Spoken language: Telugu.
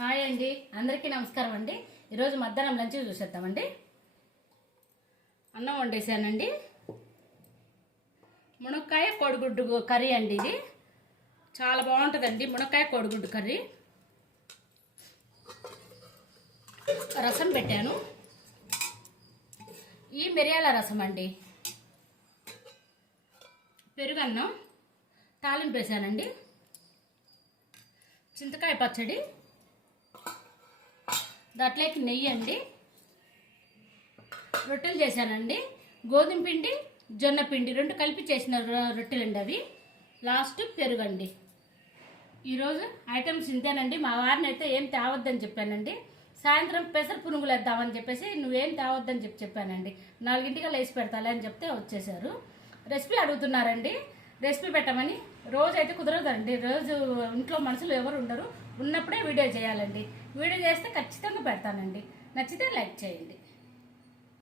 హాయ్ అండి, అందరికీ నమస్కారం అండి. ఈరోజు మధ్యాహ్నం లంచ్ చూసేద్దామండి. అన్నం వండేసానండి. మునక్కాయ కోడిగుడ్డు కర్రీ అండి. ఇది చాలా బాగుంటుందండి, మునక్కాయ కోడిగుడ్డు కర్రీ. రసం పెట్టాను, ఈ మిరియాల రసం అండి. పెరుగన్నం తాలింపు వేసానండి. చింతకాయ పచ్చడి, దాంట్లోకి నెయ్యి అండి. రొట్టెలు చేశానండి, గోధుమ పిండి జొన్న పిండి రెండు కలిపి చేసిన రొట్టెలండి అవి. లాస్ట్ పెరుగండి. ఈరోజు ఐటమ్స్ ఇంతేనండి. మా వారిని అయితే ఏం తేవద్దని చెప్పానండి. సాయంత్రం పెసర పునుగులు వేద్దామని చెప్పేసి నువ్వేం తేవద్దని చెప్పానండి. 4 లేచి పెడతాలే అని చెప్తే వచ్చేసారు. రెసిపీ అడుగుతున్నారండి, రెసిపీ పెట్టమని. రోజు అయితే కుదరదండి, రోజు ఇంట్లో మనుషులు ఎవరు ఉండరు. ఉన్నప్పుడే వీడియో చేయాలండి. వీడియో చేస్తే ఖచ్చితంగా పెడతానండి. నచ్చితే లైక్ చేయండి.